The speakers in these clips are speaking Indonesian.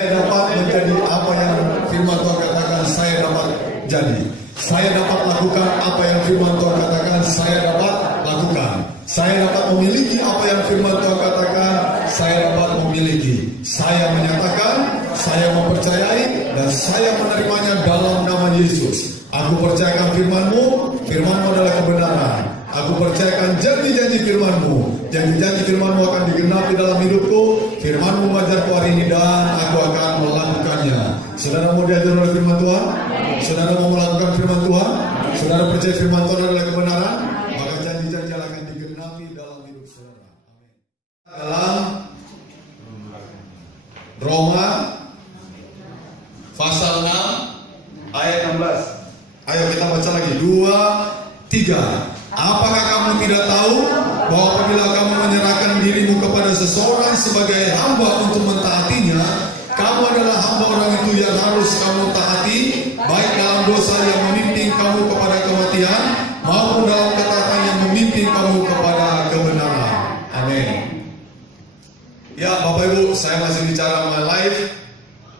Saya dapat menjadi apa yang firman Tuhan katakan saya dapat jadi. Saya dapat lakukan apa yang firman Tuhan katakan saya dapat lakukan. Saya dapat memiliki apa yang firman Tuhan katakan saya dapat memiliki. Saya menyatakan, saya mempercayai, dan saya menerimanya dalam nama Yesus. Aku percayakan firman-Mu, firman-Mu adalah kebenaran. Aku percayakan janji-janji firman-Mu. Janji-janji firman-Mu akan digenapi dalam hidupku. Firman-Mu mengajarku hari ini dan aku akan melakukannya. Saudara mau diajar oleh firman Tuhan? Saudara mau melakukan firman Tuhan? Saudara percaya firman Tuhan adalah kebenaran? Maka janji-janji akan digenapi dalam hidup saudara. Amin. Dalam Roma pasal 6 ayat 16. Ayo kita baca lagi. 2, 3. Apakah kamu tidak tahu bahwa apabila kamu menyerahkan dirimu kepada seseorang sebagai hamba untuk mentaatinya, kamu adalah hamba orang itu yang harus kamu taati, baik dalam dosa yang memimpin kamu kepada kematian, maupun dalam ketaatan yang memimpin kamu kepada kebenaran. Amin. Ya Bapak Ibu, saya masih bicara my life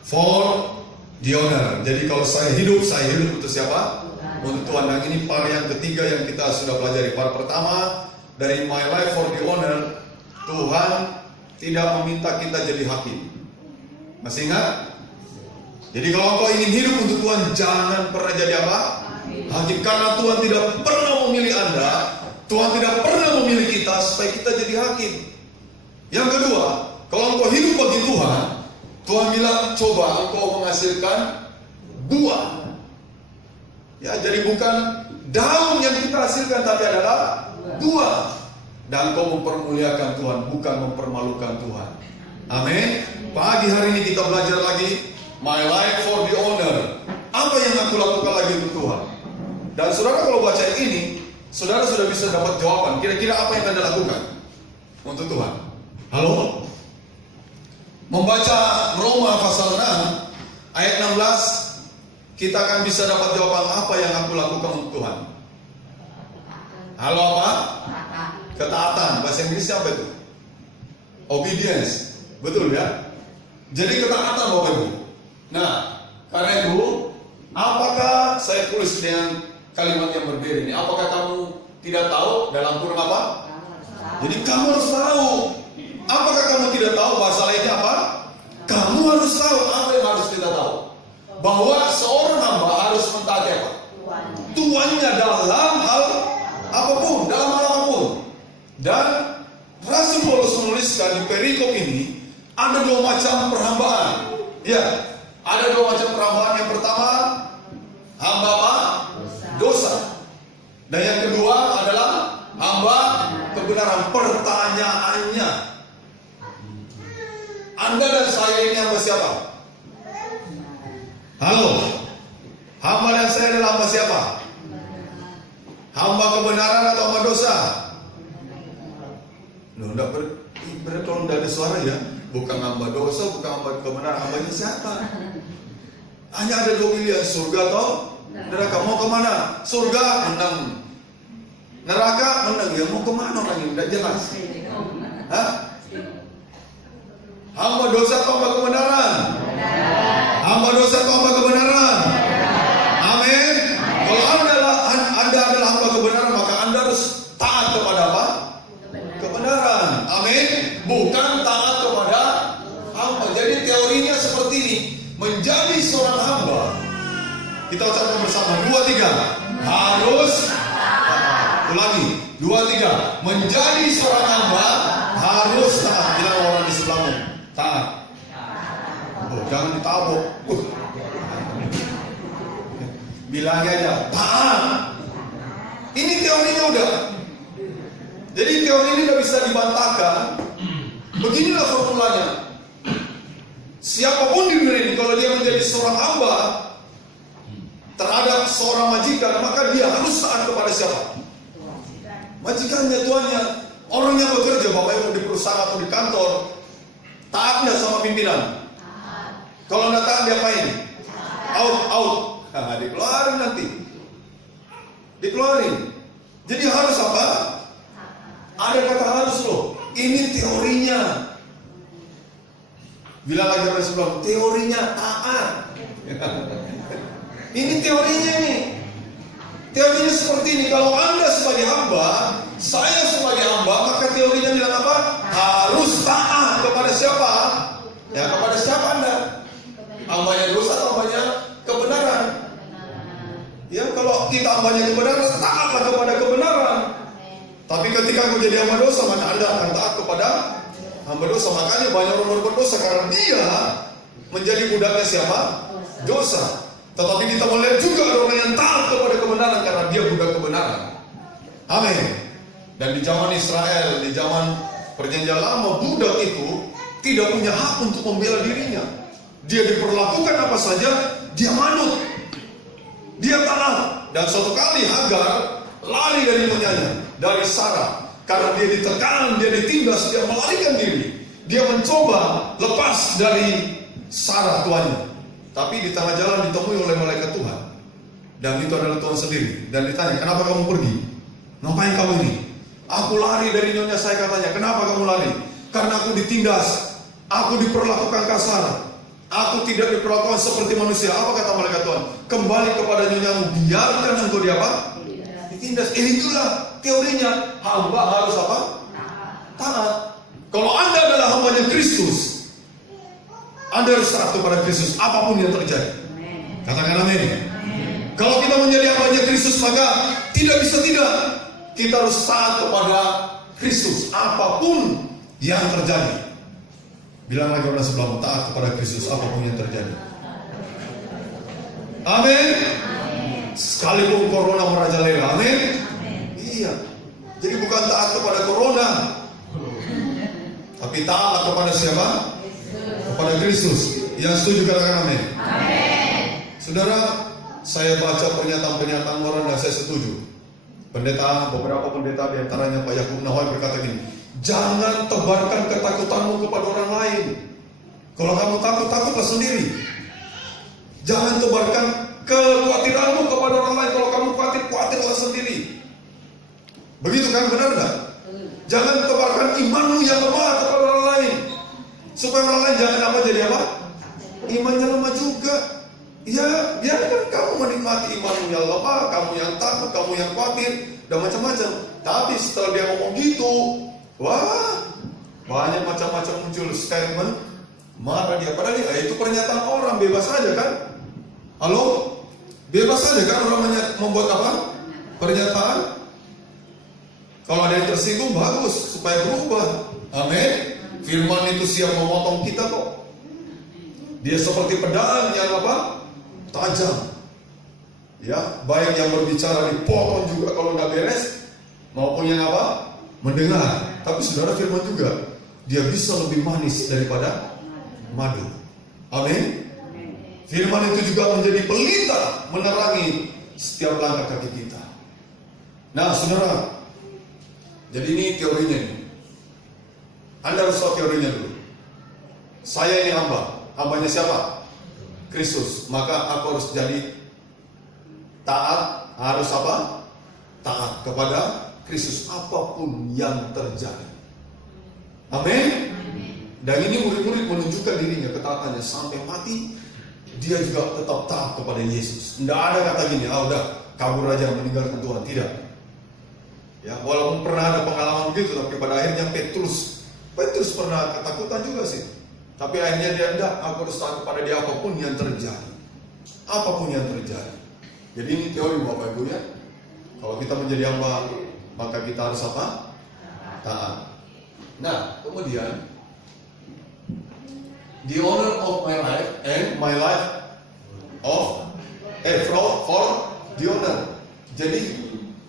for the honor. Jadi kalau saya hidup untuk siapa? Untuk Tuhan. Dan ini part yang ketiga yang kita sudah pelajari. Part pertama dari my life for the honor, Tuhan tidak meminta kita jadi hakim. Masih ingat? Jadi kalau engkau ingin hidup untuk Tuhan, jangan pernah jadi apa? Hakim. Karena Tuhan tidak pernah memilih Anda, Tuhan tidak pernah memilih kita supaya kita jadi hakim. Yang kedua, kalau engkau hidup bagi Tuhan, Tuhan bilang coba engkau menghasilkan buah. Ya, jadi bukan daun yang kita hasilkan, tapi adalah buah. Dan kau mempermuliakan Tuhan, bukan mempermalukan Tuhan. Amin. Pagi hari ini kita belajar lagi my life for the honor. Apa yang aku lakukan lagi untuk Tuhan? Dan saudara kalau baca ini, saudara sudah bisa dapat jawaban. Kira-kira apa yang Anda lakukan untuk Tuhan? Halo? Membaca Roma pasal 6 ayat 16, kita akan bisa dapat jawaban apa yang aku lakukan untuk Tuhan. Halo apa? Ketaatan. Bahasa Inggrisnya apa itu? Obedience. Betul ya? Jadi ketaatan Bapak Ibu. Nah, karena itu, apakah saya tulis dengan kalimat yang berbeda ini? Apakah kamu tidak tahu dalam kurung apa? Jadi kamu harus tahu. Apakah kamu tidak tahu bahasa lainnya apa? Kamu harus tahu. Apa yang harus kita tahu? Bahwa seorang hamba harus mentaati apa? Tuannya dalam hal apapun, dalam hal apapun. Dan Rasul Paulus menuliskan di perikop ini ada dua macam perhambaan. Ya, ada dua macam perhambaan. Yang pertama hamba apa? Dosa. Dan yang kedua adalah hamba kebenaran. Pertanyaannya, Anda dan saya ini hamba siapa? Halo, hamba dan saya adalah hamba siapa? Hamba kebenaran atau hamba dosa? Loh, berarti kalau tidak ada suara ya, bukan hamba dosa, bukan hamba kebenaran, hambanya siapa? Hanya ada dua pilihan, surga atau neraka. Mau kemana? Surga menang, neraka menang. Ya mau kemana orang ini? Tidak jelas. Hah? Hamba dosa atau hamba kebenaran? Hamba dosa atau hamba kebenaran? Amin. Kalau Anda adalah hamba kebenaran, maka Anda harus taat kepada apa? Kebenaran. Amin. Bukan taat kepada hamba. Jadi teorinya seperti ini. Menjadi seorang hamba, kita ucapkan bersama 2, 3. Harus ulangi 2, 3. Menjadi seorang hamba harus taat. Bilang orang di sebelahmu, taat. Oh, jangan ditabuk. Bilang aja taat. Ini teorinya udah. Jadi teori ini tidak bisa dibantahkan. Beginilah formulanya. Siapapun di dunia ini, kalau dia menjadi seorang hamba terhadap seorang majikan, maka dia harus taat kepada siapa? Majikannya, tuannya. Orang yang bekerja, Bapak Ibu, di perusahaan atau di kantor, taat nggak sama pimpinan? Kalau nggak taat, diapain? Out. Nah, dikeluarin nanti. Dikeluarin. Jadi harus apa? Ada kata harus loh. Ini teorinya. Bilang lagi orang sebelah, teorinya taat. Ini teorinya nih. Teorinya seperti ini. Kalau Anda sebagai hamba, saya sebagai hamba, maka teorinya bilang apa? Harus taat kepada siapa? Ya, kepada siapa Anda? Hambanya dosa atau hambanya kebenaran? Ya, kalau kita hambanya kebenaran, taatlah kepada kebenaran. Tapi ketika aku jadi hamba dosa, maka Anda akan taat kepada hamba dosa. Makanya banyak orang berdosa karena dia menjadi budaknya siapa? Dosa. Tetapi kita melihat juga ada orang yang taat kepada kebenaran karena dia budak kebenaran. Amin. Dan di zaman Israel, di zaman Perjanjian Lama, budak itu tidak punya hak untuk membela dirinya. Dia diperlakukan apa saja, dia manut, dia taat. Dan suatu kali Hagar lari dari nyonyanya, dari Sarah, karena dia ditekan, dia ditindas, dia melarikan diri. Dia mencoba lepas dari Sarah tuannya. Tapi di tengah jalan ditemui oleh malaikat Tuhan. Dan itu adalah Tuhan sendiri. Dan ditanya, kenapa kamu pergi? Ngapain kamu ini? Aku lari dari nyonya saya, katanya. Kenapa kamu lari? Karena aku ditindas. Aku diperlakukan kasar. Aku tidak diperlakukan seperti manusia. Apa kata malaikat Tuhan? Kembali kepada nyonyamu. Biarkan engkau dia apa? Ditindas. Itulah teorinya. Hamba harus apa? Taat. Kalau Anda adalah hambanya Kristus, Anda harus taat kepada Kristus apapun yang terjadi. Katakan amin. Kalau kita menjadi hambanya Kristus, maka tidak bisa tidak. Kita harus taat kepada Kristus apapun yang terjadi. Bilang lagi orang sebelahmu, taat kepada Kristus apapun yang terjadi. Amin. Sekalipun corona merajalela. Amin. Iya. Jadi bukan taat kepada corona, tapi taat kepada siapa? Kepada Kristus. Yang setuju katakan amin. Amin. Saudara, saya baca pernyataan-pernyataan orang dan saya setuju. Beberapa pendeta diantaranya Pak Yakub Nawai berkata gini, jangan tebarkan ketakutanmu kepada orang lain. Kalau kamu takut, takutlah sendiri. Jangan tebarkan kekhawatiranmu kepada orang lain. Kalau kamu khawatir, khawatirlah sendiri. Begitu kan, benar enggak? Jangan tebarkan imanmu yang lemah kepada orang lain, supaya orang lain jangan apa jadi apa? Imannya lemah juga. Ya, biarkan kamu menikmati imanmu yang lemah, kamu yang takut, kamu yang khawatir, dan macam-macam. Tapi setelah dia ngomong gitu, wah, banyak macam-macam muncul statement, marah dia. Padahal itu pernyataan orang, bebas saja kan? Halo? Bebas saja kan orang membuat apa? Pernyataan. Kalau ada yang tersinggung, bagus, supaya berubah. Amin. Firman itu siap memotong kita kok. Dia seperti pedang yang apa? Tajam. Ya, baik yang berbicara dipotong juga kalau nggak beres, maupun yang apa? Mendengar. Tapi saudara, firman juga, dia bisa lebih manis daripada madu. Amin. Firman itu juga menjadi pelita menerangi setiap langkah kaki kita. Nah, saudara, jadi ini teorinya nih. Anda harus tahu teorinya dulu. Saya ini hamba. Hambanya siapa? Kristus. Maka aku harus jadi taat. Harus apa? Taat kepada Kristus apapun yang terjadi. Amin. Dan ini murid-murid menunjukkan dirinya, ketaatannya sampai mati. Dia juga tetap taat kepada Yesus. Tidak ada kata gini, udah kabur aja meninggalkan Tuhan. Tidak. Ya, walaupun pernah ada pengalaman begitu, tapi pada akhirnya Petrus pernah ketakutan juga sih. Tapi akhirnya dia tidak, aku harus taat kepada dia apapun yang terjadi. Apapun yang terjadi. Jadi ini teori Bapak Ibu ya. Kalau kita menjadi hamba, maka kita harus apa? Taat. Nah, kemudian the owner of my life and my life of for the owner. Jadi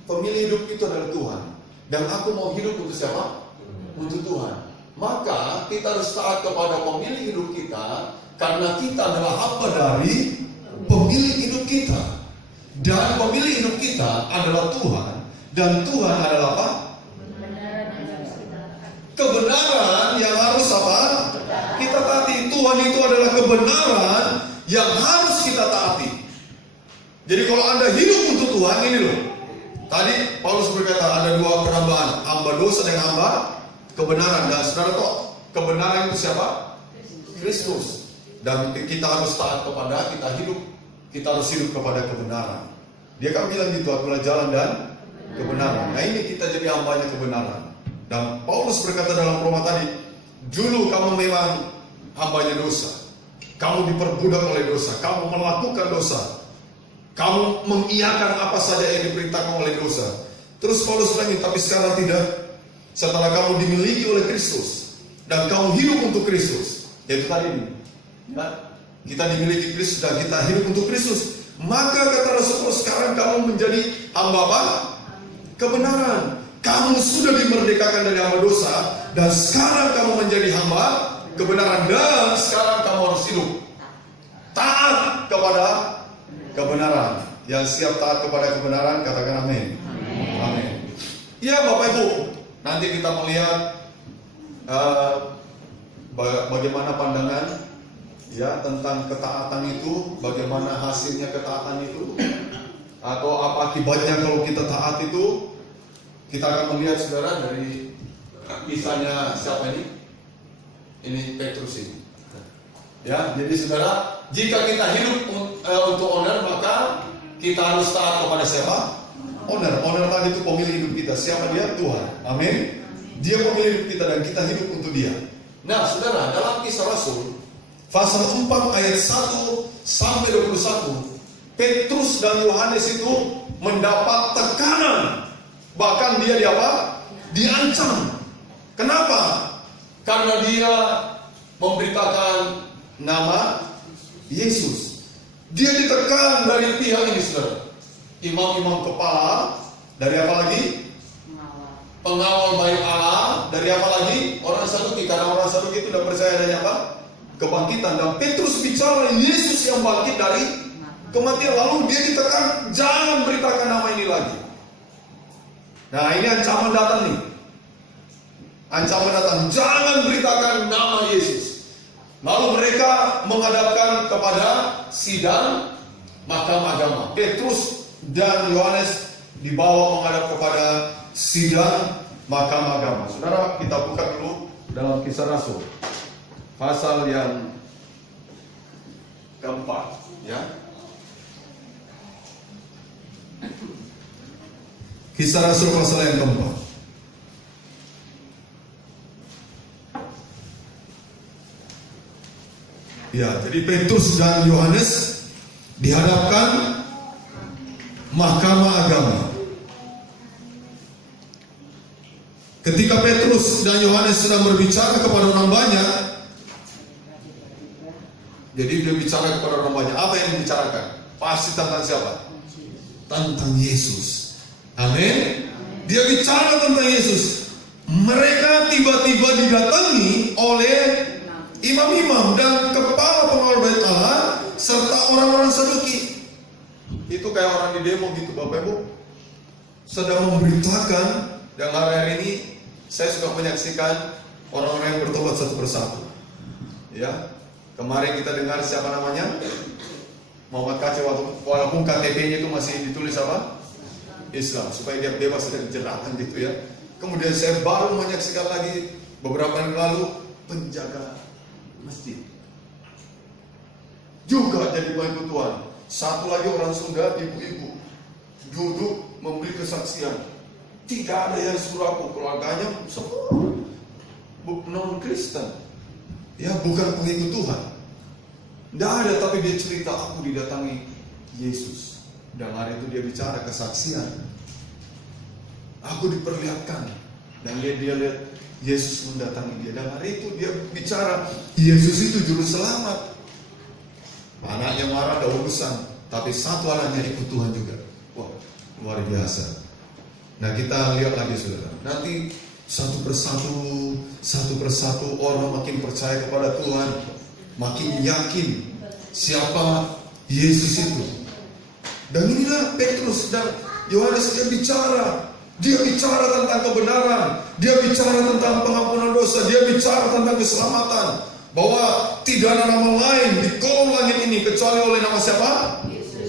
pemilih hidup itu adalah Tuhan. Dan aku mau hidup untuk siapa? Untuk Tuhan. Maka kita harus taat kepada pemilih hidup kita, karena kita adalah hamba dari pemilih hidup kita. Dan pemilih hidup kita adalah Tuhan. Dan Tuhan adalah apa? Kebenaran yang harus apa? Kita taati. Tuhan itu adalah kebenaran yang harus kita taati. Jadi kalau Anda hidup untuk Tuhan, ini loh. Tadi Paulus berkata ada dua perhambaan, hamba dosa dan hamba kebenaran. Dan saudara tahu kebenaran itu siapa? Kristus. Dan kita harus taat kepada, kita harus hidup kepada kebenaran. Dia kan bilang gitu, akulah jalan dan kebenaran. Nah ini kita jadi hambanya kebenaran. Dan Paulus berkata dalam Roma tadi, dulu kamu memang hambanya dosa. Kamu diperbudak oleh dosa, kamu melakukan dosa, kamu mengiyakan apa saja yang diperintahkan oleh dosa. Terus Paulus bilang, tapi sekarang tidak. Setelah kamu dimiliki oleh Kristus dan kamu hidup untuk Kristus, yaitu tadi ya, kita dimiliki Kristus dan kita hidup untuk Kristus, maka kata Rasul Paulus, sekarang kamu menjadi hamba apa? Kebenaran. Kamu sudah dimerdekakan dari hamba dosa dan sekarang kamu menjadi hamba kebenaran, dan sekarang kamu harus hidup taat kepada kebenaran. Yang siap taat kepada kebenaran katakan amin. Amin. Ya Bapak Ibu, nanti kita melihat bagaimana pandangan ya tentang ketaatan itu, bagaimana hasilnya ketaatan itu, atau apa akibatnya kalau kita taat itu. Kita akan melihat saudara dari kisahnya siapa ini? Ini Petrus ini. Ya, jadi saudara, jika kita hidup untuk owner, maka kita harus taat kepada siapa? Owner. Owner tadi itu pemilik hidup kita. Siapa dia? Tuhan. Amin. Dia pemilik hidup kita dan kita hidup untuk dia. Nah, saudara, dalam Kisah Rasul pasal 4 ayat 1 sampai 21, Petrus dan Yohanes itu mendapat tekanan. Bahkan dia diancam. Kenapa? Karena dia memberitakan nama Yesus. Dia ditekan dari pihak ini, saudara. Imam-imam kepala, dari apa lagi? Pengawal baik Allah, dari apa lagi? Orang Saduki, karena orang Saduki itu tidak percaya adanya apa? Kebangkitan. Dan Petrus bicara Yesus yang bangkit dari kematian. Lalu dia ditekan, jangan beritakan nama ini lagi. Nah ini ancaman datang nih. Ancaman datang, jangan beritakan nama Yesus. Lalu mereka menghadapkan kepada sidang mahkamah agama. Petrus dan Yohanes dibawa menghadap kepada sidang mahkamah agama. Saudara, kita buka dulu dalam Kisah Rasul pasal yang keempat, ya. Kisah Rasul pasal yang keempat. Ya, jadi Petrus dan Yohanes dihadapkan mahkamah agama. Ketika Petrus dan Yohanes sedang berbicara kepada orang banyak, jadi dia bicara kepada orang banyak. Apa yang dibicarakan? Pasti tentang siapa? Tentang Yesus. Amin. Dia bicara tentang Yesus. Mereka tiba-tiba didatangi oleh imam-imam dan kepala pengawal bait Allah serta orang-orang Saduki. Itu kayak orang di demo gitu, Bapak Ibu. Sedang memberitakan. Dan hari ini saya suka menyaksikan orang-orang yang bertobat satu persatu. Ya, kemarin kita dengar siapa namanya? Muhammad Kacau, walaupun KTP-nya itu masih ditulis apa? Islam, supaya dia bebas dari jeratan gitu ya. Kemudian saya baru menyaksikan lagi beberapa hari lalu penjaga masjid juga jadi pengikut Tuhan. Satu lagi orang Sunda, ibu-ibu duduk memberi kesaksian. Tidak ada yang suruh aku, keluarganya semua non Kristen, ya bukan pengikut Tuhan. Tidak ada, tapi dia cerita aku didatangi Yesus. Dan hari itu dia bicara kesaksian. Aku diperlihatkan dan dia lihat Yesus mendatangi dia. Dan hari itu dia bicara Yesus itu juru selamat. Anaknya marah ada urusan, tapi satu anaknya ikut Tuhan juga. Wah, luar biasa. Nah kita lihat lagi saudara. Nanti satu persatu orang makin percaya kepada Tuhan, makin yakin siapa Yesus itu. Dan inilah Petrus dan Yohanes dia bicara tentang kebenaran, dia bicara tentang pengampunan dosa, dia bicara tentang keselamatan, bahwa tidak ada nama lain di kolom langit ini kecuali oleh nama siapa?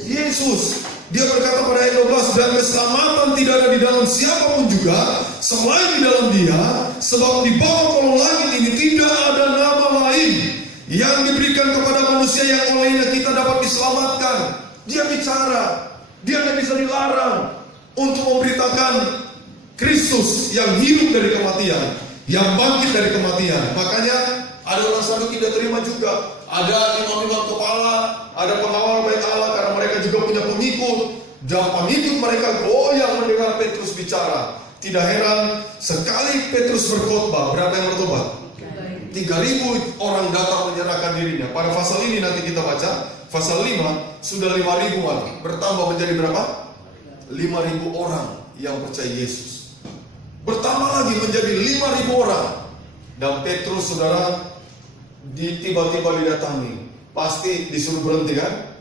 Yesus. Dia berkata pada ayat 12, dan keselamatan tidak ada di dalam siapapun juga selain di dalam Dia, sebab di bawah kolom langit ini tidak ada nama lain yang diberikan kepada manusia yang olehnya kita dapat diselamatkan. Dia bicara, dia tidak bisa dilarang untuk memberitakan Kristus yang hidup dari kematian, yang bangkit dari kematian. Makanya ada orang Saduki tidak terima juga. Ada imam-imam kepala, ada pengawal bait Allah karena mereka juga punya pengikut. Dan pengikut mereka goyang mendengar Petrus bicara. Tidak heran sekali Petrus berkhotbah, berapa yang bertobat? 3.000 orang datang menyerahkan dirinya. Pada pasal ini nanti kita baca, pasal 5 sudah 5.000 lagi. Bertambah menjadi berapa? 5.000 orang yang percaya Yesus. Bertambah lagi menjadi 5.000 orang. Dan Petrus, saudara, tiba-tiba didatangi. Pasti disuruh berhenti kan?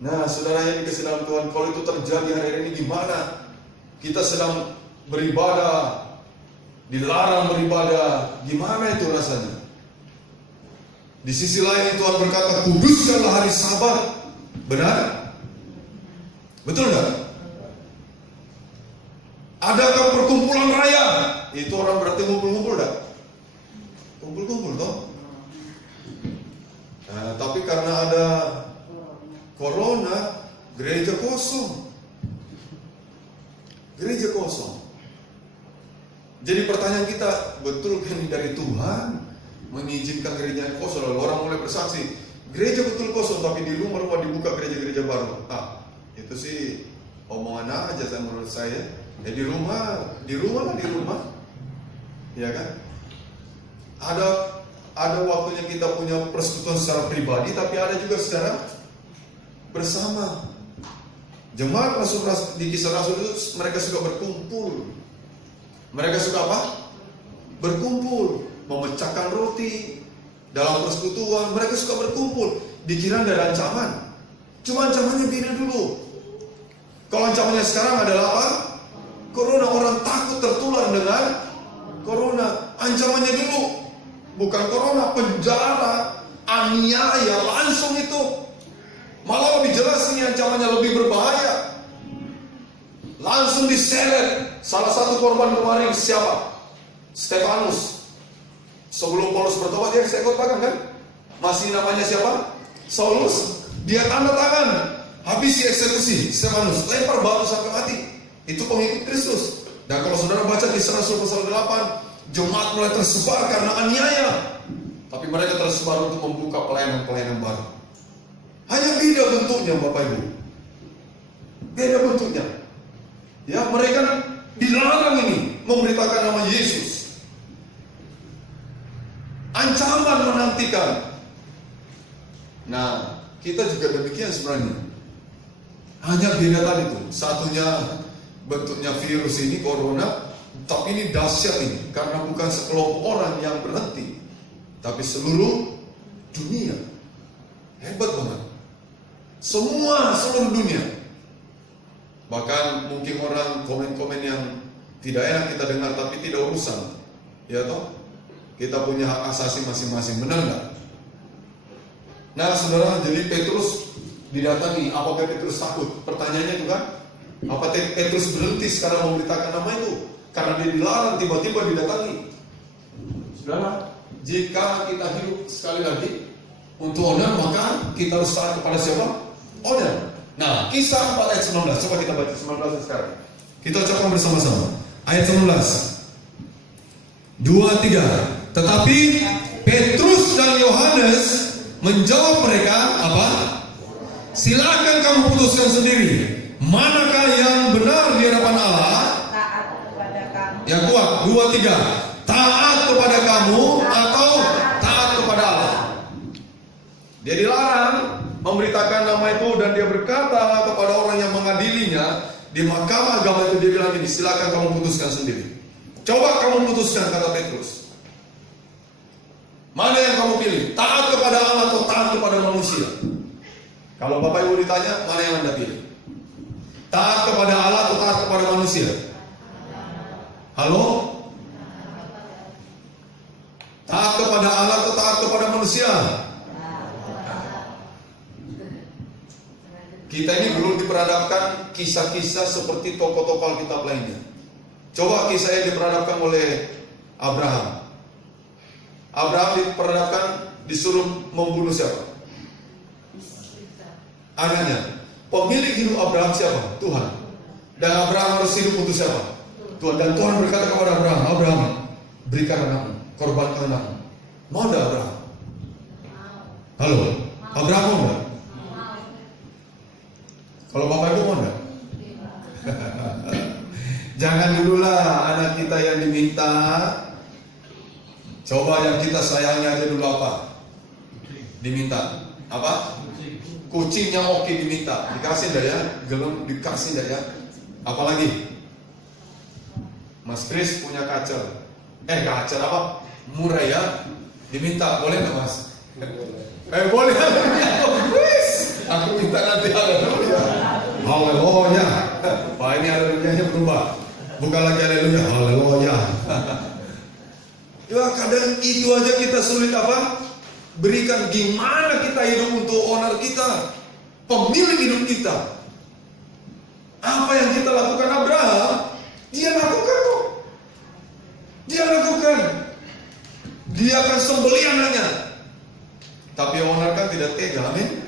Nah, saudara yang dikasih dalam Tuhan, kalau itu terjadi hari ini gimana? Kita sedang beribadah, dilarang beribadah, gimana itu rasanya? Di sisi lain Tuhan berkata, kuduskanlah hari Sabat. Benar? Betul enggak? Adakah perkumpulan raya? Itu orang berarti ngumpul-ngumpul enggak? Kumpul-kumpul toh? Nah, tapi karena ada corona, gereja kosong. Gereja kosong. Jadi pertanyaan kita, betul kan dari Tuhan mengizinkan gereja kosong? Lalu orang mulai bersaksi, gereja betul kosong, tapi di rumah-rumah dibuka gereja-gereja baru. Itu sih omongan aja menurut saya. Di rumah lah. Ya kan? Ada waktunya kita punya persekutuan secara pribadi, tapi ada juga secara bersama. Jemaat di Kisah Rasul itu mereka suka berkumpul. Mereka suka apa? Berkumpul, memecahkan roti dalam persekutuan. Mereka suka berkumpul. Dikira tidak ada ancaman. Cuma ancamannya beda dulu. Kalau ancamannya sekarang adalah apa? Corona. Orang takut tertular dengan corona. Ancamannya dulu bukan corona, penjara, aniaya, langsung itu. Malah lebih jelas ini ancamannya lebih berbahaya. Langsung diseret. Salah satu korban kemarin siapa? Stefanus. Sebelum Paulus bertobat dia khotbahkan kan? Masih namanya siapa? Saulus. Dia tanda tangan. Habis dieksekusi Stefanus, lempar batu sampai mati. Itu pengikut Kristus. Dan kalau saudara baca Kisah Rasul pasal 8, jemaat mulai tersebar karena aniaya. Tapi mereka tersebar untuk membuka pelayanan-pelayanan baru. Hanya beda bentuknya Bapak Ibu. Beda bentuknya. Ya, mereka dilarang ini memberitakan nama Yesus. Ancaman menantikan. Nah, kita juga demikian sebenarnya. Hanya beda tadi tuh. Satunya bentuknya virus ini, corona. Tapi ini dahsyat ini. Karena bukan sekelompok orang yang berhenti. Tapi seluruh dunia. Hebat banget. Seluruh dunia. Bahkan mungkin orang komen-komen yang tidak enak kita dengar, tapi tidak urusan. Ya toh? Kita punya hak asasi masing-masing, benar nggak? Nah saudara, jadi Petrus didatangi. Apakah Petrus takut? Pertanyaannya itu kan, apa Petrus berhenti sekarang memberitakan nama itu? Karena dia dilarang, tiba-tiba didatangi. Saudara, jika kita hidup sekali lagi untuk honor, maka kita harus taat kepada siapa? Honor. Nah, Kisah 4 ayat 19. Coba kita baca 19 sekarang. Kita ucapkan bersama-sama. Ayat 19. 2, 3. Tetapi Petrus dan Yohanes menjawab mereka apa? Silakan kamu putuskan sendiri. Manakah yang benar di hadapan Allah? Taat kepada kamu. Yang kuat. 2, 3. Taat kepada kamu atau taat kepada Allah? Dia dilarang memberitakan nama itu, dan dia berkata kepada orang yang mengadilinya di mahkamah agama itu, dia bilang ini, silakan kamu putuskan sendiri. Coba kamu putuskan, kata Petrus. Mana yang kamu pilih? Taat kepada Allah atau taat kepada manusia? Kalau Bapak Ibu ditanya, mana yang Anda pilih? Taat kepada Allah atau taat kepada manusia? Halo? Taat kepada Allah atau taat kepada manusia? Kita ini belum diperhadapkan kisah-kisah seperti tokoh-tokoh Alkitab lainnya. Coba kisahnya diperhadapkan oleh Abraham. Abraham diperhadapkan disuruh membunuh siapa? Anaknya. Pemilik hidup Abraham siapa? Tuhan. Dan Abraham harus hidup untuk siapa? Tuhan. Dan Tuhan berkata kepada Abraham, Abraham, berikan anakmu, korbankan anakmu. Mau enggak Abraham? Halo, Abraham mau enggak? Kalau Bapak Ibu mau enggak? Jangan dululah anak kita yang diminta. Coba yang kita sayangi aja dulu apa? Diminta. Apa? Kucingnya oke diminta. Dikasih enggak ya? Gelem dikasih enggak ya? Apalagi? Mas Kris punya kacer. Kacer apa? Murah ya? Diminta. Boleh enggak Mas? Boleh. Aku minta nanti haleluya. Haleluya. Wah ini haleluyanya berubah. Bukan lagi haleluya, haleluya. Ya kadang itu aja kita sulit apa? Berikan gimana kita hidup untuk owner kita, pemilik hidup kita. Apa yang kita lakukan Abraham, dia lakukan kok. Dia lakukan. Dia akan sembelih anaknya. Tapi owner kan tidak tega, amin.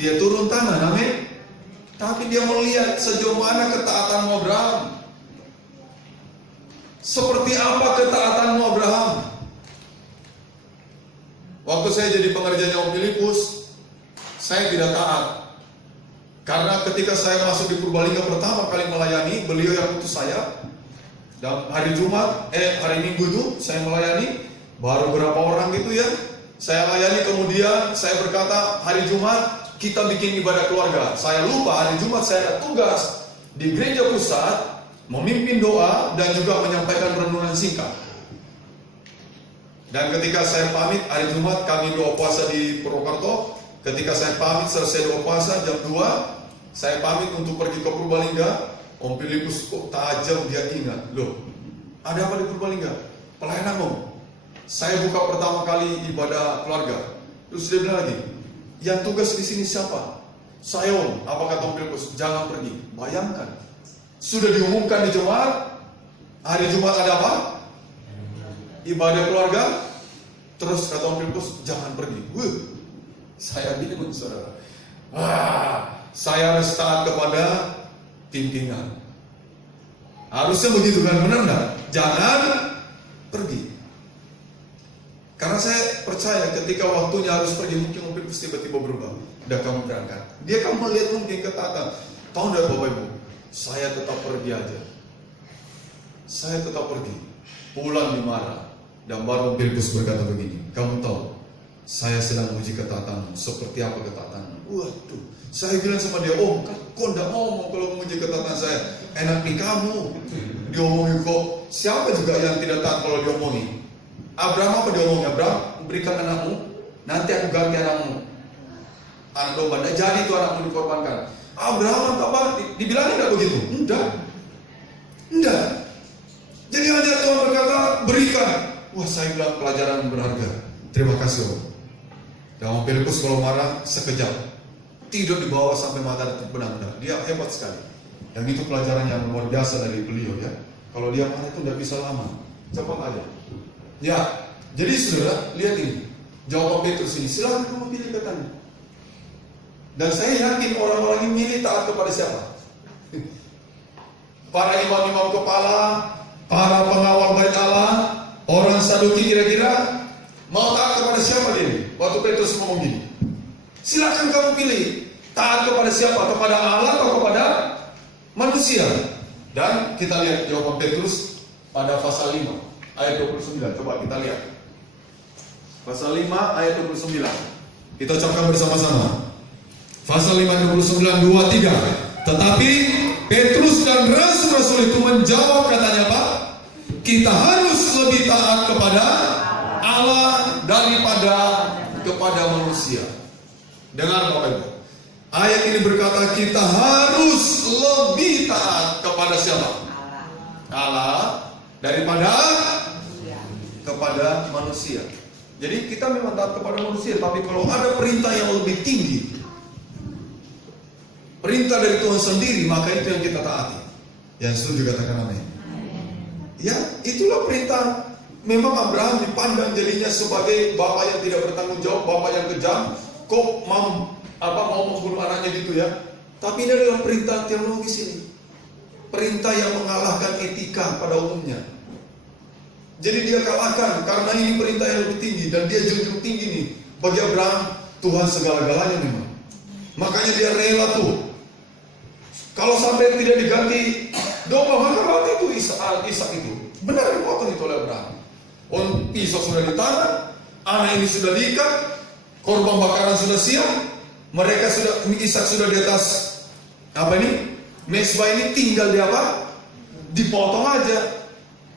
Dia turun tangan, amin. Tapi dia melihat sejauh mana ketaatanmu Abraham. Seperti apa ketaatanmu Abraham? Waktu saya jadi pengerjanya Om Filipus, saya tidak taat. Karena ketika saya masuk di Purbalingga pertama kali melayani, beliau yang utus saya. Dan hari Jumat, hari Minggu itu saya melayani, baru berapa orang gitu ya. Saya layani, kemudian saya berkata hari Jumat kita bikin ibadah keluarga. Saya lupa hari Jumat saya ada tugas di gereja pusat, memimpin doa dan juga menyampaikan renungan singkat. Dan ketika saya pamit hari Jumat kami doa puasa di Purwokerto. Ketika saya pamit selesai doa puasa jam 2, saya pamit untuk pergi ke Purbalingga. Om Filipus kok tajam dia ingat. Loh, ada apa di Purbalingga? Pelayanan Om. Saya buka pertama kali ibadah keluarga. Terus dia bilang lagi, yang tugas di sini siapa? Saya Om. Apa kata Om Filipus? Jangan pergi. Bayangkan, sudah diumumkan di Jumat. Hari Jumat ada apa? Ibadah keluarga. Terus kata Om Filipus, jangan pergi. Saya bingung saudara. Saya harus taat kepada pimpinan. Harusnya begitu kan, benar enggak? Jangan pergi. Karena saya percaya ketika waktunya harus pergi, mungkin Om Filipus tiba-tiba berubah. Udah kamu berangkat. Dia kan melihat mungkin ketaatan. Tahu enggak Bapak Ibu? Saya tetap pergi aja. Saya tetap pergi. Pulang dimarah. Dan baru Om Filipus berkata begini, kamu tahu, saya sedang uji ketaatanmu. Seperti apa ketaatanmu? Waduh, saya bilang sama dia, Om, kok enggak ngomong kalau menguji ketaatan saya? Enak nih kamu. Diomongin kok, siapa juga yang tidak taat kalau diomongin? Abraham apa diomongin? Abraham, berikan anakmu, nanti aku ganti anakmu. Anak domba, jadi itu anakmu dikorbankan. Abraham apa? Dibilangin enggak begitu? Enggak. Jadi hanya Tuhan berkata, berikan. Wah, saya bilang pelajaran berharga. Terima kasih Om. Dan Om Filipus kalau marah sekejap, tidur di bawah sampai mata terbenam-benam. Dia hebat sekali. Dan itu pelajaran yang luar biasa dari beliau ya. Kalau dia marah itu tidak bisa lama, cepat aja. Ya, jadi saudara lihat ini. Jawab Petrus ini, silakan kamu pilih katanya. Dan saya yakin orang-orang ini milih taat kepada siapa? Para imam-imam kepala, para pengawal bait Allah. Orang Saduki kira-kira mau taat kepada siapa dia? Waktu Petrus ngomong gini, silakan kamu pilih taat kepada siapa? Kepada Allah atau kepada manusia? Dan kita lihat jawaban Petrus pada pasal 5 ayat 29. Coba kita lihat pasal 5 ayat 29. Kita ucapkan bersama-sama. Pasal 5 ayat 29, 2, 3. Tetapi Petrus dan rasul-rasul itu menjawab, katanya apa? Kita harus lebih taat kepada Allah daripada kepada manusia. Dengar Bapak Ibu. Ayat ini berkata kita harus lebih taat kepada siapa? Allah daripada kepada manusia. Jadi kita memang taat kepada manusia, tapi kalau ada perintah yang lebih tinggi, perintah dari Tuhan sendiri, maka itu yang kita taati. Yang setuju katakan amin. Ya, itulah perintah Memang Abraham dipandang jadinya sebagai bapak yang tidak bertanggung jawab, bapak yang kejam. Kok mau membunuh anaknya gitu ya? Tapi ini adalah perintah teologis ini. Perintah yang mengalahkan etika pada umumnya. Jadi dia kalahkan karena ini perintah yang lebih tinggi dan dia junjung tinggi nih. Bagi Abraham, Tuhan segala-galanya memang. Makanya dia rela tuh. Kalau sampai tidak diganti domba, maka berarti itu Ishak itu benar dipotong itu oleh Abraham. Pisau sudah di tangan, anak ini sudah diikat, korban bakaran sudah siap, Ishak sudah di atas mesbah ini, tinggal di dipotong aja.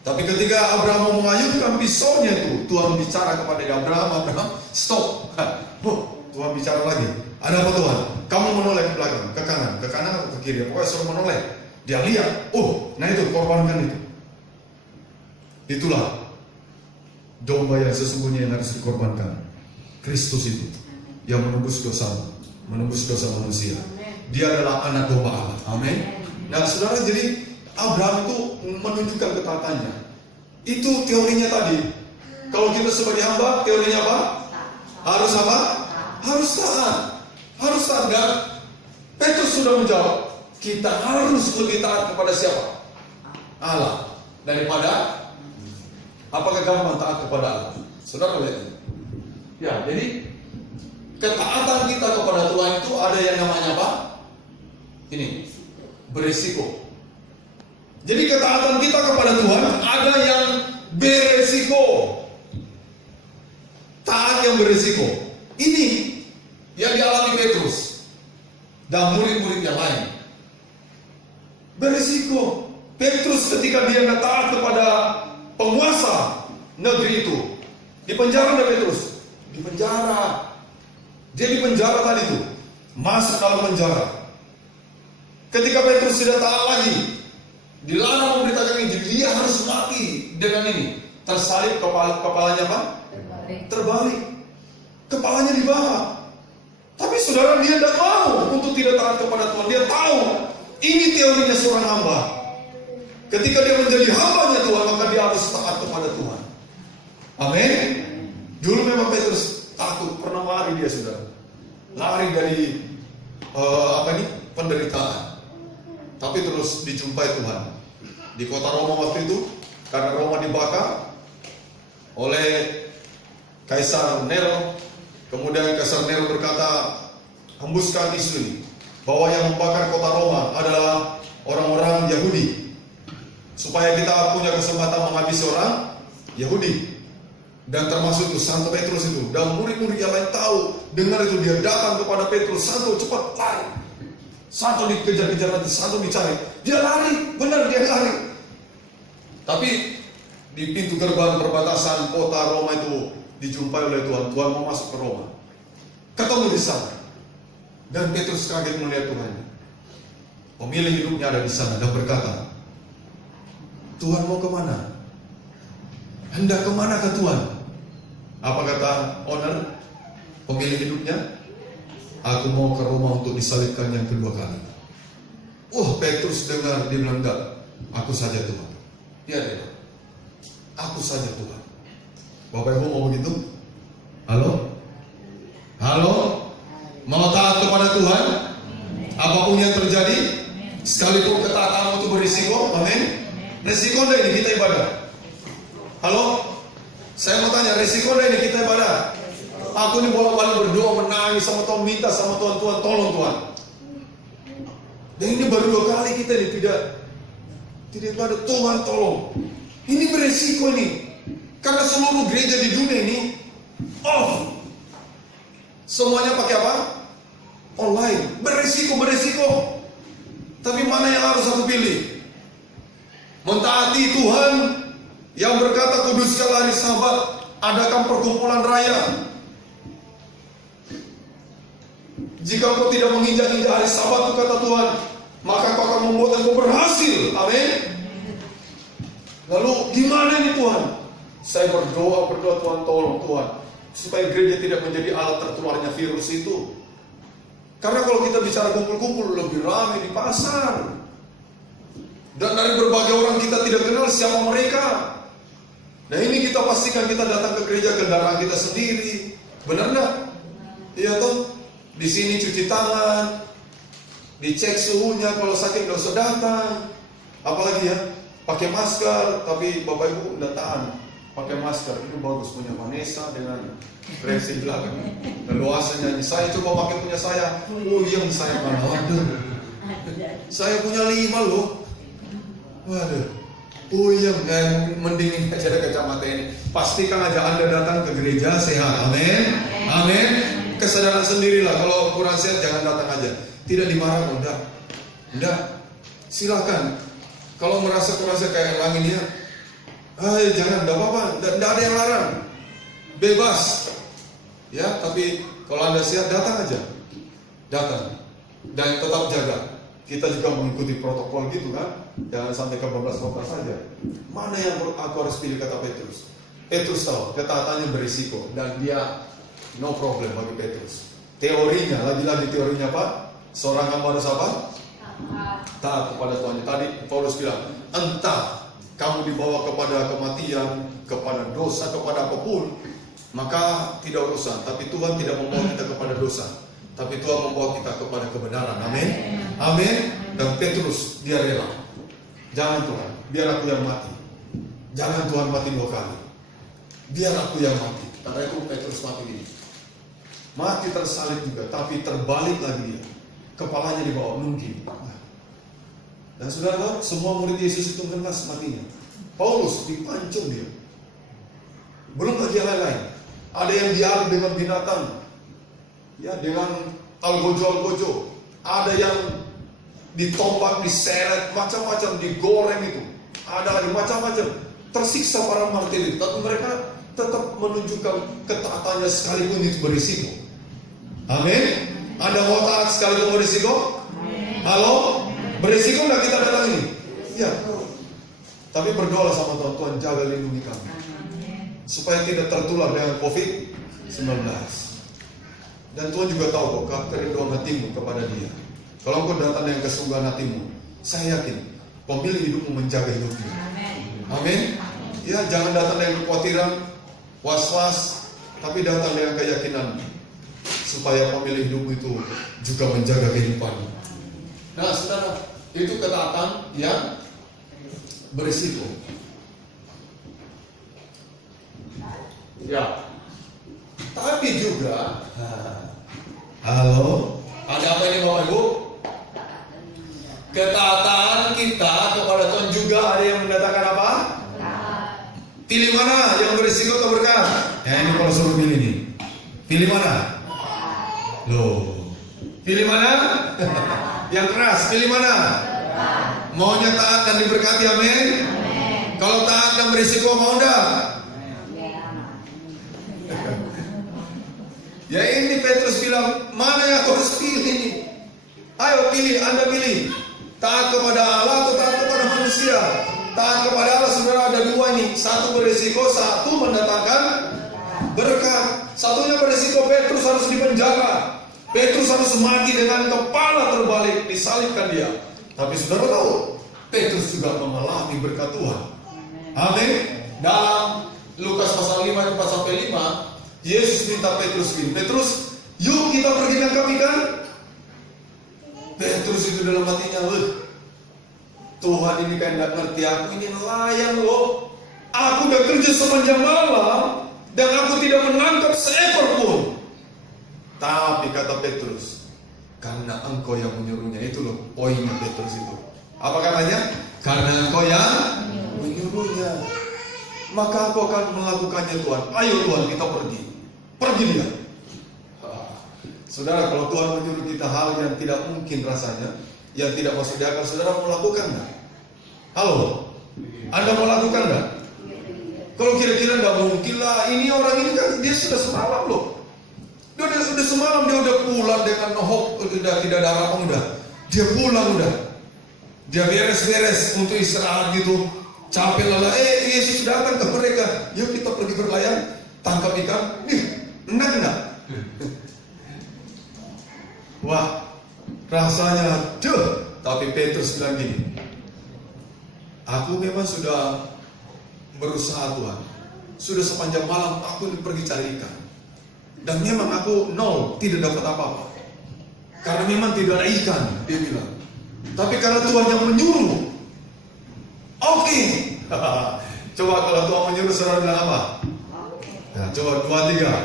Tapi ketika Abraham mau mengayunkan pisaunya itu, Tuhan bicara kepada Abraham, stop. Tuhan bicara lagi. Ada apa Tuhan? Kamu menoleh ke belakang, ke kanan atau ke kiri? Pokoknya suruh menoleh. Dia lihat, nah itu korbankan itu. Itulah domba yang sesungguhnya yang harus dikorbankan. Kristus itu yang menebus dosa manusia. Dia adalah anak domba Allah. Amin. Nah, saudara, jadi Abraham itu menunjukkan ketaatannya. Itu teorinya tadi. Kalau kita sebagai hamba, teorinya apa? Harus apa? Harus taat. Harus taat. Dan Petrus sudah menjawab, kita harus lebih taat kepada siapa? Allah. Daripada apakah gampang taat kepada Allah? Saudara lihat. Ya, jadi ketaatan kita kepada Tuhan itu ada yang namanya apa? Ini, berisiko. Jadi ketaatan kita kepada Tuhan ada yang beresiko. Taat yang beresiko. Ini yang dialami Petrus dan murid-murid yang lain. Beresiko. Petrus ketika dia nggak taat kepada penguasa negeri itu, di penjara ada Petrus. Di penjara. Dia di penjara tadi itu. Masuk dalam penjara. Ketika Petrus tidak taat lagi, dilarang memberitakan Injil, dia harus mati dengan ini. Tersalib kepalanya apa? Terbalik. Kepalanya dibakar. Tapi saudara, dia tidak mau untuk tidak taat kepada Tuhan. Dia tahu ini teorinya seorang hamba. Ketika dia menjadi hambanya Tuhan, maka dia harus taat kepada Tuhan. Amin. Dulu memang Petrus takut, pernah lari dia saudara. Lari dari penderitaan. Tapi terus dijumpai Tuhan. Di kota Roma waktu itu, karena Roma dibakar oleh Kaisar Nero. Kemudian Kaisar Nero berkata, hembuskan isu ini, bahwa yang membakar kota Roma adalah orang-orang Yahudi, supaya kita punya kesempatan menghabisi orang Yahudi. Dan termasuk itu Santo Petrus itu. Dan murid-murid yang lain tahu, dengar itu, dia datang kepada Petrus, Santo cepat lari. Santo dikejar-kejar nanti, Santo dicari. Dia lari, benar dia lari. Tapi di pintu gerbang perbatasan kota Roma itu dijumpai oleh Tuhan. Tuhan mau masuk ke Roma. Ketemu di sana. Dan Petrus kaget melihat Tuhan. Pemilik hidupnya ada di sana dan berkata, Tuhan mau kemana? Hendak kemana ke Tuhan? Apa kata owner, pemilik hidupnya? Aku mau ke Roma untuk disalibkan yang kedua kali. Petrus dengar, dia bilang, enggak, aku saja Tuhan. Dia dengar, aku saja Tuhan. Bapak Ibu mau begitu? Halo? Mau taat kepada Tuhan? Apapun yang terjadi, sekalipun ketaatanmu itu berisiko. Amin. Resiko enggak ini kita ibadah? Halo? Saya mau tanya, resiko enggak ini kita ibadah? Aku ini bolak-balik berdoa, menangis sama Tuhan, minta sama Tuhan, Tuhan tolong Tuhan. Dan ini baru 2 kali kita ini tidak ibadah, Tuhan tolong. Ini beresiko ini. Karena seluruh gereja di dunia ini off. Semuanya pakai apa? Online. Beresiko. Tapi mana yang harus aku pilih? Mentaati Tuhan yang berkata, kuduskanlah hari Sabat, adakan perkumpulan raya. Jika kau tidak menginjak-injak hari Sabat, kata Tuhan, maka kau akan membuat engkau berhasil. Amin. Lalu gimana nih Tuhan? Saya berdoa Tuhan tolong Tuhan, supaya gereja tidak menjadi alat tertularnya virus itu. Karena kalau kita bicara kumpul-kumpul, lebih ramai di pasar. Dan dari berbagai orang kita tidak kenal siapa mereka. Nah ini kita pastikan kita datang ke gereja kendaraan kita sendiri. Benar nggak? Iya toh. Di sini cuci tangan, dicek suhunya, kalau sakit nggak usah datang. Apalagi ya, pakai masker. Tapi Bapak Ibu nggak tahan pakai masker. Itu bagus punya Vanessa dengan Resi belakang. Leluasa nyanyi. Saya coba pakai punya saya. Oh iya saya mana? Waduh. Saya punya 5 loh. Waduh. Oh iya, mendingin aja ada kacamata ini. Pastikan aja Anda datang ke gereja sehat. Amin. Amin. Kesadaran sendirilah. Kalau kurang sehat jangan datang aja. Tidak dimarah, enggak. Silakan. Kalau merasa kurang sehat kayak langit dia, jangan, enggak apa-apa. Enggak ada yang larang. Bebas. Ya, tapi kalau Anda sehat datang aja. Datang. Dan tetap jaga. Kita juga mengikuti protokol gitu kan. Jangan sampai kebablas-bablas saja. Mana yang aku harus pilih, kata Petrus. Petrus tahu ketaatannya berisiko dan dia no problem bagi Petrus. Teorinya, lagi-lagi teorinya Pak, seorang hamba harus apa? Taat kepada Tuhan. Tadi Paulus bilang, entah kamu dibawa kepada kematian, kepada dosa, kepada apapun, maka tidak urusan. Tapi Tuhan tidak membawa kita kepada dosa, tapi Tuhan membawa kita kepada kebenaran. Amin. Amin. Dan Petrus dia rela. Jangan Tuhan, biar aku yang mati. Jangan Tuhan mati 2 kali. Biar aku yang mati. Karena itu Petrus mati ini. Mati tersalib juga, tapi terbalik lagi dia. Kepalanya dibawa nungging. Dan saudara, semua murid Yesus itu ngenas matinya. Paulus dipancung dia. Belum lagi yang lain-lain. Ada yang diadu dengan binatang. Ya, dengan algojo. Ada yang ditombak, diseret, macam-macam, digoreng itu. Ada lagi macam-macam. Tersiksa para martir itu. Tapi mereka tetap menunjukkan ketaatannya sekalipun itu berisiko. Amin. Anda mau taat sekalipun berisiko? Halo? Berisiko nggak kita datang ini? Ya. Tapi berdoa sama Tuhan, Tuhan jaga lindungi kami. Supaya tidak tertular dengan COVID-19. Dan Tuhan juga tahu kok kerinduan hatimu kepada Dia. Kalau engkau datang dengan kesungguhan hatimu, saya yakin pemilih hidupmu menjaga hidupmu. Amin. Ya, jangan datang dengan kekhawatiran, was-was, tapi datang dengan keyakinan supaya pemilih hidupmu itu juga menjaga kehidupanmu. Nah, saudara, itu ketaatan yang berisiko. Ya. Tapi juga, halo, ada apa ini Bapak Ibu? Ketaatan kita kepada Tuhan juga ada yang mendatangkan apa? Pilih mana yang berisiko atau berkat? Ya ini kalau suruh pilih nih. Pilih mana? Loh. Pilih mana? Yang keras. Pilih mana? Maunya taat dan diberkati, amin? Kalau taat dan berisiko mau enggak? Ya ini Petrus bilang, mana yang aku harus pilih ini? Ayo pilih, Anda pilih. Taat kepada Allah atau taat kepada manusia? Taat kepada Allah, saudara, ada 2 nih. Satu berisiko, satu mendatangkan berkat. Satunya berisiko, Petrus harus dipenjara. Petrus harus mati dengan kepala terbalik, disalibkan dia. Tapi saudara tahu, Petrus juga mengalami berkat Tuhan. Amin. Dalam Lukas pasal 5 ayat 4-5, Yesus minta Petrus gini, Petrus, yuk kita pergi nangkap ikan. Petrus itu dalam hatinya, Tuhan ini kan gak ngerti aku, ini nelayan loh. Aku udah kerja sepanjang malam dan aku tidak menangkap seekor pun. Tapi kata Petrus, karena engkau yang menyuruhnya. Itu loh poinnya Petrus itu. Apa katanya? Karena engkau yang menyuruhnya, maka aku akan melakukannya Tuhan. Ayo Tuhan, kita pergi. Pergi dia. Saudara, kalau Tuhan menyuruh kita hal yang tidak mungkin rasanya, yang tidak masuk di akal, saudara mau lakukan nggak? Halo, Anda mau lakukan nggak? Kalau kira-kira nggak mungkin lah, ini orang ini kan dia sudah semalam loh. Dia udah semalam, dia udah pulang dengan hope, udah tidak ada apa-apa, udah. Dia pulang udah. Dia beres-beres untuk istirahat gitu. Capek lelah, Yesus datang ke mereka. Yuk kita pergi berlayar, tangkap ikan. Nih, enak enggak? Wah, rasanya tapi Petrus bilang gini, aku memang sudah berusaha Tuhan, sudah sepanjang malam aku pergi cari ikan. Dan memang aku nol, tidak dapat apa-apa. Karena memang tidak ada ikan, dia bilang. Tapi karena Tuhan yang menyuruh, oke. Coba kalau Tuhan menyuruh, saudara bilang apa? Nah, coba 2, 3.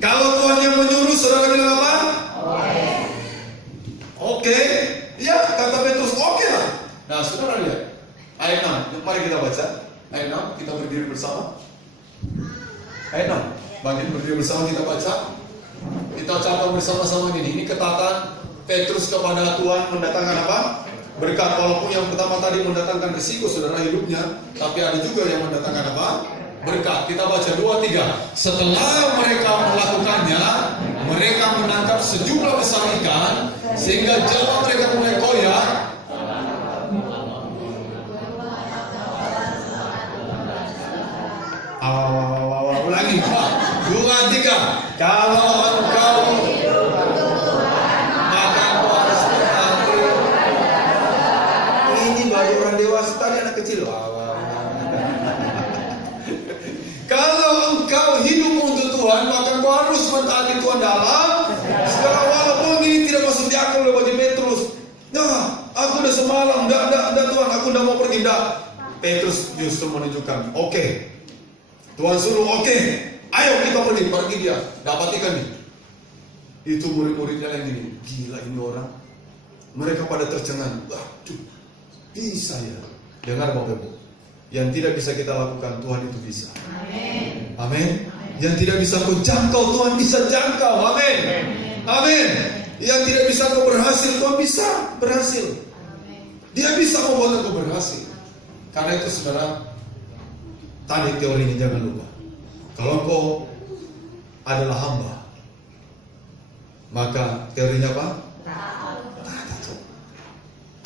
Kalau Tuhan yang menyuruh, saudara bilang apa? Oke. Ya, kata Petrus, oke lah. Nah, saudara lihat. Ayat 6, mari kita baca. Ayat 6, kita berdiri bersama. Ayat 6, bagian berdiri bersama kita baca. Kita catat bersama-sama gini. Ini ketaatan Petrus kepada Tuhan mendatangkan apa? Berkat. Walaupun yang pertama tadi mendatangkan risiko saudara hidupnya, tapi ada juga yang mendatangkan apa? Berkat. Kita baca 2, 3. Setelah mereka melakukannya, mereka menangkap sejumlah besar ikan, sehingga jala mereka mulai koyak. Ulangi, 2, 3. Kalau engkau maka engkau harus berhati. Ini baru orang dewasa, tadi anak kecil. Kalau engkau hidup untuk Tuhan, maka engkau harus mentaati Tuhan dalam segala. Walaupun ini tidak masuk di akal oleh bagi Petrus. Nah, aku udah semalam, enggak Tuhan, aku udah mau pergi, enggak. Petrus justru menunjukkan, oke. Tuhan suruh, oke. Ayo kita pergi dia, dapat ikan nih. Itu murid-muridnya yang gini, gila ini orang. Mereka pada tercengang, waduh, bisa ya. Dengar Bapak Ibu, yang tidak bisa kita lakukan, Tuhan itu bisa. Amin. Amin. Yang tidak bisa kau jangkau, Tuhan bisa jangkau. Amin. Amin. Yang tidak bisa kau berhasil, Tuhan bisa berhasil. Dia bisa membuat kau berhasil. Karena itu saudara, tadi teorinya jangan lupa. Kalau kau adalah hamba, maka teorinya apa? Taat.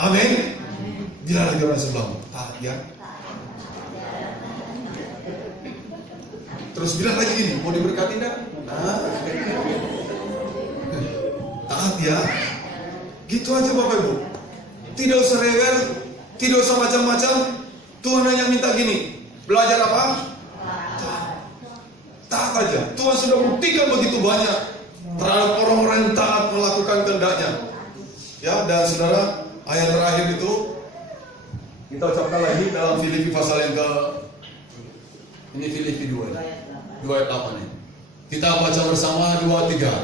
Amin. Bilang lagi orang sebelahmu, taat ya. Terus bilang lagi gini, mau diberkati enggak? Taat ya. Gitu aja Bapak Ibu. Tidak usah rewel, tidak usah macam-macam. Tuhan hanya minta gini, belajar apa? Taat aja. Tuhan sudah buktikan begitu banyak terhadap orang-orang yang taat melakukan kehendaknya. Ya, dan saudara, ayat terakhir itu kita ucapkan lagi dalam Filipi pasal yang ke, ini Filipi 2 ayat 8 ya. Kita baca bersama 2, 3.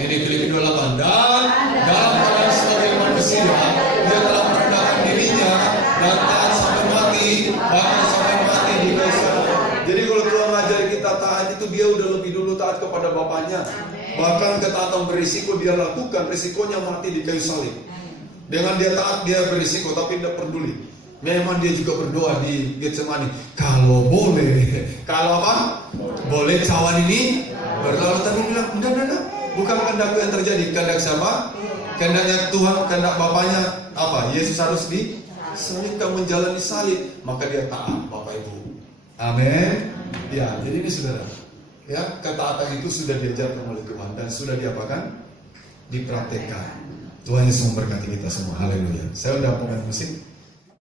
Ini Filipi 2:8. Dan dalam keadaan sebagai manusia, dia telah merendahkan dirinya dan taat sampai mati, bahkan sampai mati di kayu salib. Jadi kalau Tuhan mengajari kita taat itu, dia udah lebih dulu taat kepada Bapaknya. Bahkan ketaatan berisiko dia lakukan, risikonya mati di kayu salib. Dengan dia taat, dia berisiko tapi tidak peduli. Memang dia juga berdoa di Getsemani, kalau boleh, kalau apa? Boleh cawan ini berlalu, tapi bilang enggak. Bukan kehendakku yang terjadi, kehendak siapa? Kehendaknya Tuhan, kehendak Bapaknya apa? Yesus harus disalibkan, menjalani salib, maka dia taat, Bapak Ibu. Amin. Ya, jadi ini saudara, ya ketaatan itu sudah diajarkan oleh Tuhan dan sudah diapakan? Dipraktekkan. Tuhan Yesus memberkati kita semua. Haleluya. Saya udah pemain musik.